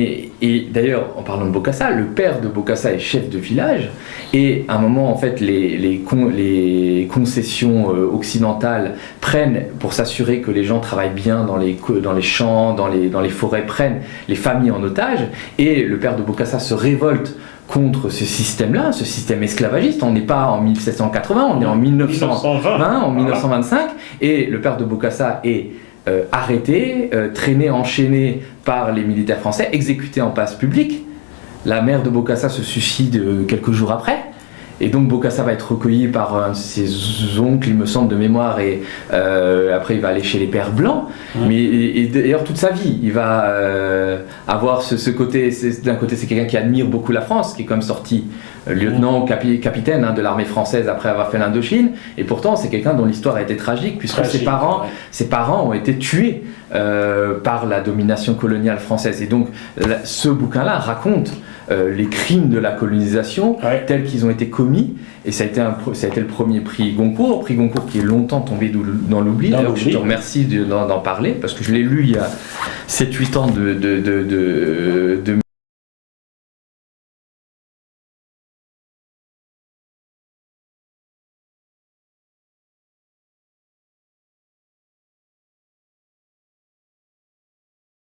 Et d'ailleurs, en parlant de Bokassa, le père de Bokassa est chef de village, et à un moment, en fait, les concessions occidentales prennent, pour s'assurer que les gens travaillent bien dans les champs, dans les forêts, prennent les familles en otage, et le père de Bokassa se révolte contre ce système-là, ce système esclavagiste. On n'est pas en 1780, on est en 1920, en 1925, et le père de Bokassa est arrêté, traîné, enchaîné par les militaires français, exécuté en place publique. La mère de Bokassa se suicide quelques jours après. Et donc Bokassa va être recueilli par un de ses oncles, il me semble, de mémoire, et après il va aller chez les pères blancs. Et d'ailleurs toute sa vie, il va avoir ce côté, d'un côté c'est quelqu'un qui admire beaucoup la France, qui est comme sorti lieutenant ou capitaine de l'armée française après avoir fait l'Indochine, et pourtant c'est quelqu'un dont l'histoire a été tragique, puisque ses parents ont été tués par la domination coloniale française. Et donc ce bouquin-là raconte les crimes de la colonisation tels qu'ils ont été commis, et ça a été le premier prix Goncourt qui est longtemps tombé dans l'oubli. D'ailleurs, je te remercie d'en parler, parce que je l'ai lu il y a 7-8 ans de